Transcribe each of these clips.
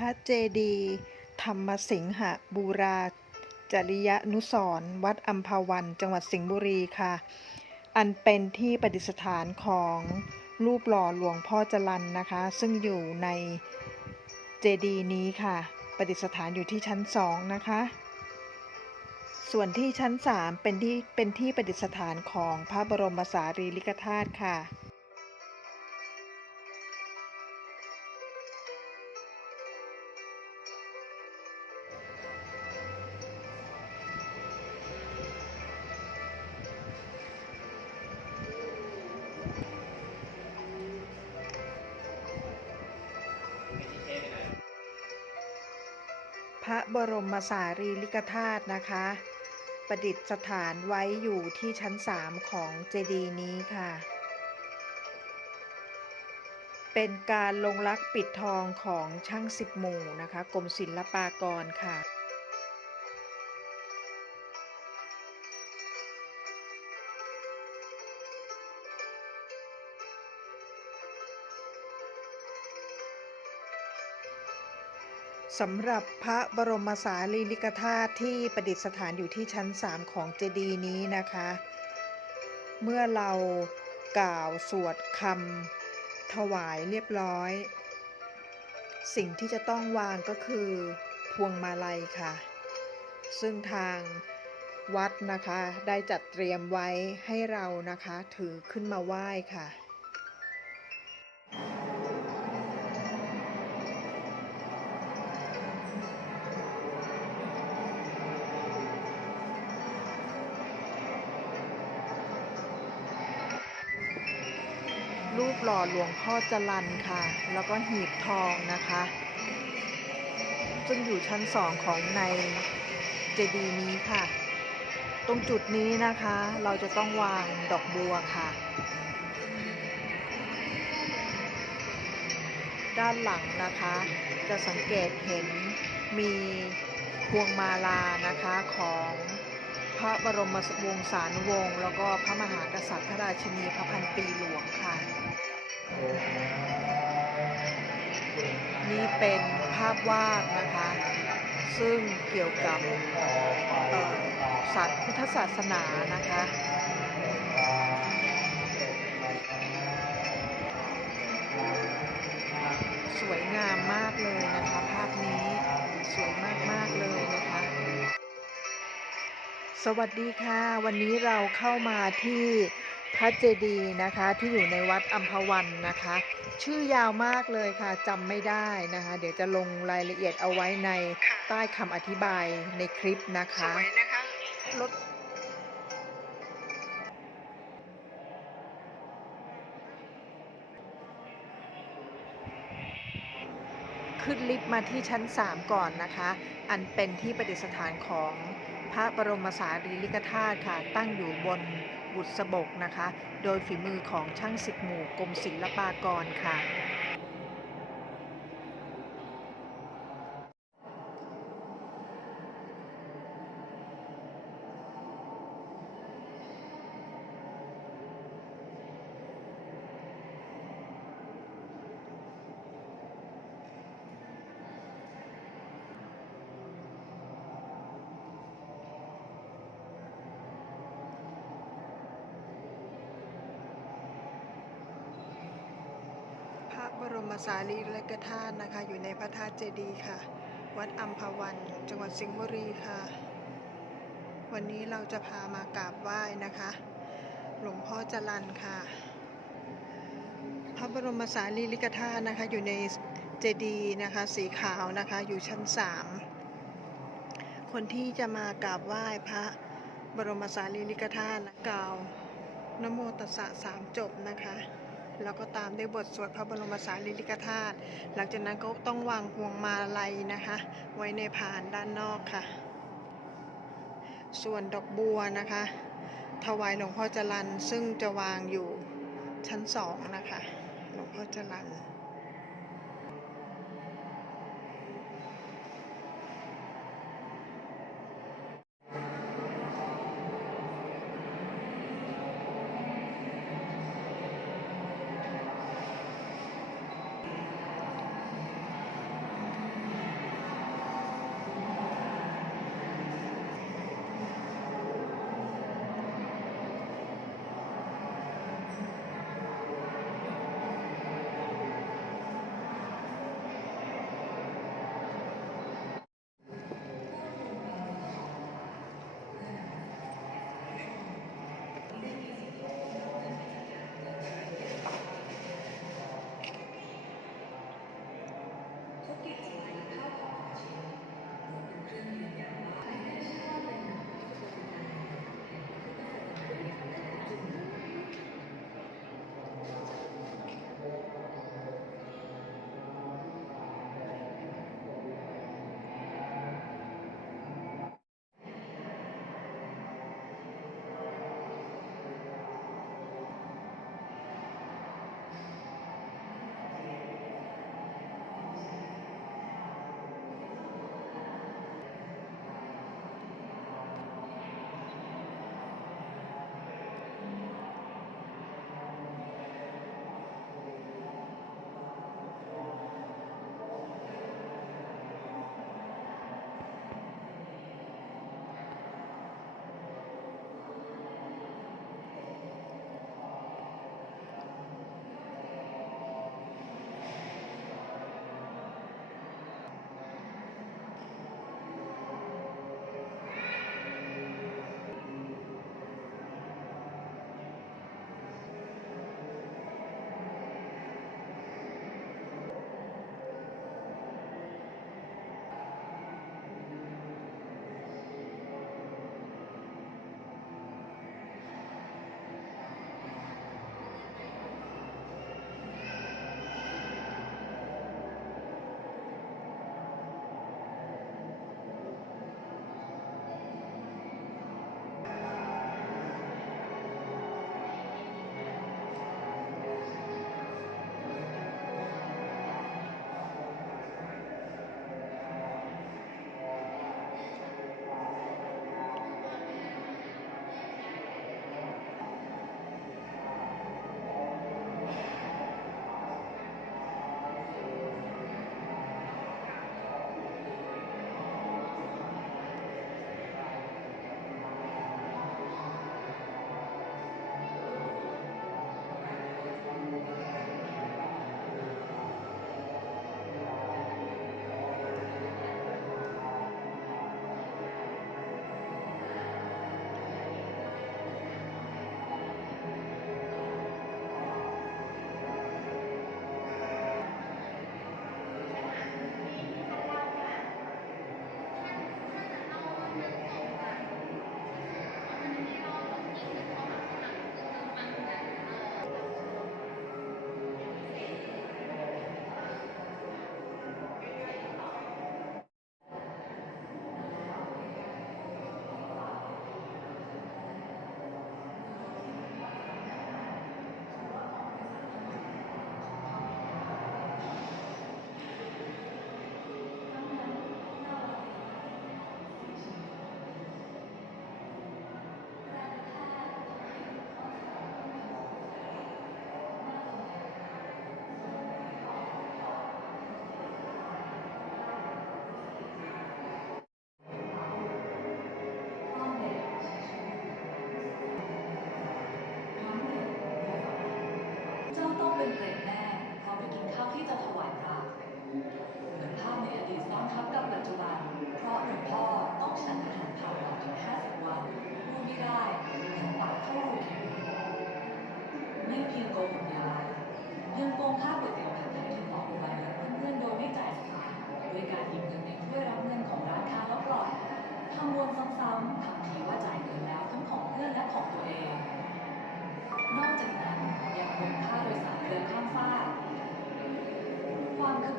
พระเจดีย์ธรรมสิงหบูราจริยนุสรวัดอัมพวันจังหวัดสิงห์บุรีค่ะ อันเป็นที่ประดิษฐานของรูปหล่อหลวงพ่อจรันนะคะ ซึ่งอยู่ในเจดีย์นี้ค่ะ ประดิษฐานอยู่ที่ชั้นสองนะคะ ส่วนที่ชั้น3เป็นที่เป็นที่ประดิษฐานของพระบรมสารีริกธาตุค่ะ พระบรมสารีริกธาตุนะคะ ประดิษฐานไว้อยู่ที่ชั้น 3 ของเจดีย์นี้ค่ะ เป็นการลงลักษ์ปิดทองของช่างสิบหมู่นะคะกรมศิลปากรค่ะ สำหรับพระบรมสารีริกธาตุที่ประดิษฐานอยู่ที่ชั้น 3 ของเจดีย์นี้นะคะ เมื่อเรากล่าวสวดคำถวายเรียบร้อย สิ่งที่จะต้องวางก็คือพวงมาลัยค่ะ ซึ่งทางวัดนะคะได้จัดเตรียมไว้ให้เรานะคะถือขึ้นมาไหว้ค่ะ หล่อหลวงพ่อจรันค่ะ แล้วก็หีบทองนะคะ ซึ่งอยู่ชั้นสองของในเจดีย์นี้ค่ะ ตรงจุดนี้นะคะเราจะต้องวางดอกบัวค่ะ ด้านหลังนะคะ จะสังเกตเห็นมีพวงมาลานะคะของพระบรมวงศานุวงศ์แล้วก็พระมหากษัตริย์พระราชินีพระพันปีหลวงค่ะ นี่เป็นภาพวาดนะคะ ซึ่งเกี่ยวกับเอ่อศาสตร์พุทธศาสนานะคะสวยงามมากเลยนะคะ ภาพนี้สวยมากๆเลยนะคะ สวัสดีค่ะ วันนี้เราเข้ามาที่ พระเจดีย์นะคะที่อยู่ในวัดอัมพวันนะคะ ชื่อยาวมากเลยค่ะจำไม่ได้นะคะ เดี๋ยวจะลงรายละเอียดเอาไว้ในค่ะใต้คำอธิบายในคลิปนะสคะวยนะคะรถขึ้นลิฟต์มาที่ชั้น 3 ก่อนนะคะ อันเป็นที่ประดิษฐานของพระบรมสารีริกธาตุค่ะ ตั้งอยู่บน บุษบกนะคะ โดยฝีมือของช่างสิบหมู่กรมศิลปากรค่ะ พ ระบรมสารีริกธาตุนะคะ อยู่ในพระธาตุเจดีย์ค่ะ วัดอัมพวัน จังหวัดสิงห์บุรีค่ะ วันนี้เราจะพามากราบไหว้นะคะ หลวงพ่อจรันค่ะ พระบรมสารีริกธาตุนะคะ อยู่ในเจดีย์นะคะ สีขาวนะคะ อยู่ชั้นสามคนที่จะมากราบไหว้พระบรมสารีริกธาตุนะกล่าวนโมตัสสะสามจบนะคะ แล้วก็ตามด้วยบทสวดพระบรมสารีริกธาตุ หลังจากนั้นก็ต้องวางพวงมาลัยนะคะ ไว้ในผานด้านนอกค่ะ ส่วนดอกบัวนะคะ ถวายหลวงพ่อจรันซึ่งจะวางอยู่ชั้นสองนะคะ หลวงพ่อจรัน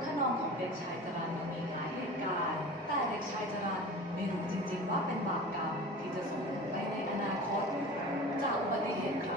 ขนองของเด็กชายจรันมันมีหลายเหตุการณ์ แต่เด็กชายจรันไม่รู้จริงๆว่าเป็นบาปกรรมที่จะส่งผลไปในอนาคต จากอุบัติเหตุครั้ง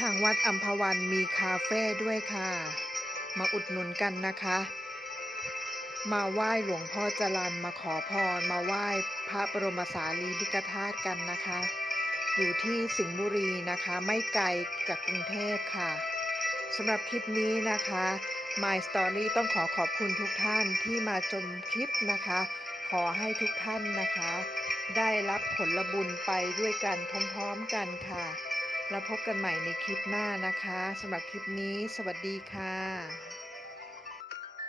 ทางวัดอัมพวันมีคาเฟ่ด้วยค่ะ มาอุดหนุนกันนะคะ มาไหว้หลวงพ่อจรันมาขอพร มาไหว้พระบรมสารีริกธาตุกันนะคะ อยู่ที่สิงห์บุรีนะคะ ไม่ไกลจากกรุงเทพค่ะสำหรับคลิปนี้นะคะ My Story ต้องขอขอบคุณทุกท่านที่มาชมคลิปนะคะ ขอให้ทุกท่านนะคะ ได้รับผลบุญไปด้วยกันพร้อมๆกันค่ะ แล้วพบกันใหม่ในคลิปหน้านะคะสำหรับคลิปนี้ สวัสดีค่ะ